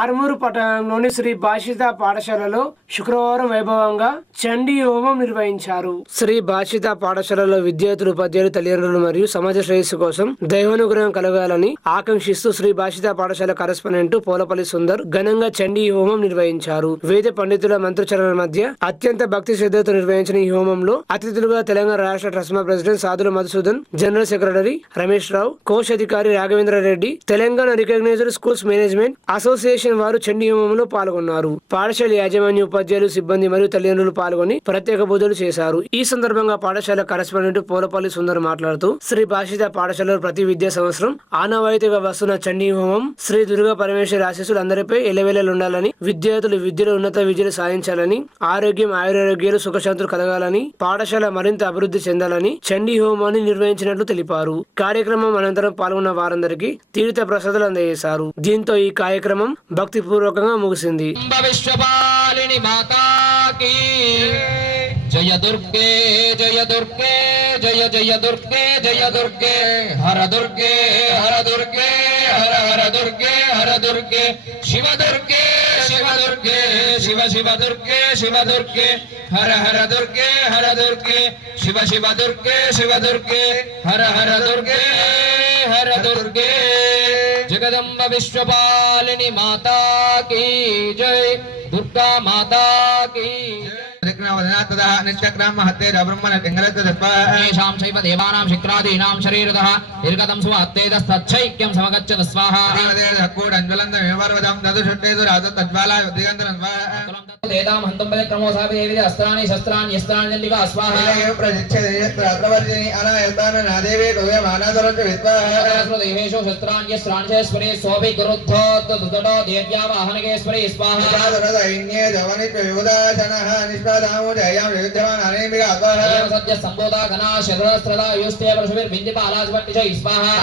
ఆర్మూరు పట్టణంలోని శ్రీ భాషిత పాఠశాలలో శుక్రవారం వైభవంగా చండీ హోమం నిర్వహించారు. శ్రీ భాషిత పాఠశాలలో విద్యార్థులు, ఉపాధ్యాయులు, తల్లిదండ్రులు మరియు సమాజ శ్రేయస్సు కోసం దైవానుగ్రహం కలగాలని ఆకాంక్షిస్తూ శ్రీ భాషిత పాఠశాల కరెస్పాండెంట్ పోలపల్లి సుందర్ ఘనంగా చండీ హోమం నిర్వహించారు. వేద పండితుల మంత్రోచ్చరణల మధ్య అత్యంత భక్తి శ్రద్ధతో నిర్వహించిన ఈ హోమంలో అతిథులుగా తెలంగాణ రాష్ట్ర TRSMA president Sadula Madhusudan, general secretary Ramesh Rao, కోశాధికారి Raghavendra Reddy, Telangana recognised schools management association వారు చండీ హోమంలో పాల్గొన్నారు. పాఠశాల యాజమాన్య, ఉపాధ్యాయులు, సిబ్బంది మరియు తల్లిదండ్రులు పాల్గొని ప్రత్యేక పూజలు చేశారు. ఈ సందర్భంగా పాఠశాల కరెస్పాండెంట్ పోలపల్లి సుందర్ మాట్లాడుతూ శ్రీ భాషిత పాఠశాలలో ప్రతి విద్యా సంవత్సరం ఆనవాయితీగా వస్తున్న చండీ హోమం శ్రీ దుర్గా పరమేశ్వరి ఆశీస్సులు అందరిపై ఎల్లవేళలు ఉండాలని, విద్యార్థులు విద్యలో ఉన్నత విద్యలు సాధించాలని, ఆరోగ్యం, ఆయురారోగ్యాలు, సుఖశాంతులు కలగాలని, పాఠశాల మరింత అభివృద్ధి చెందాలని చండీ హోమాన్ని నిర్వహించినట్లు తెలిపారు. కార్యక్రమం అనంతరం పాల్గొన్న వారందరికీ తీర్థ ప్రసాదాలు అందజేశారు. దీంతో ఈ కార్యక్రమం భక్తిపూర్వకంగా ముగిసింది. విశ్వపాలిని మాతాకి జయ దుర్గే జయ దుర్గే జయ జయ దుర్గే జయ దుర్గే హర దుర్గే హర దుర్గే హర హర దుర్గే హర దుర్గే శివ దుర్గే శివ దుర్గే శివ శివ దుర్గే శివ దుర్గే హర హర దుర్గే హర దుర్గే శివ శివ దుర్గే శివ దుర్గే హర హర దుర్గే హర దుర్గే. जगदम्ब विश्वपालिनी माता की जय, दुर्गा माता की देवानां शिक्रादीनां शरीरतः निर्गतं सुवात्तेजस्तच्छैक्यं समगच्छत स्वाहा. देदां हन्तं पदे क्रमोसापि देवी अस्त्राणि शस्त्राणि यस्त्राणि चण्डिका स्वाहा. देवेषु शस्त्राणि यस्त्राणि सोऽपि कुरुद्धो देव्या वाहनकेश्वरी स्वाहा. सद्य संबोधा घना शरस्त्रदा युस्ते परशुभिर्भिन्दिपालास्पट्टिशै स्वाहा.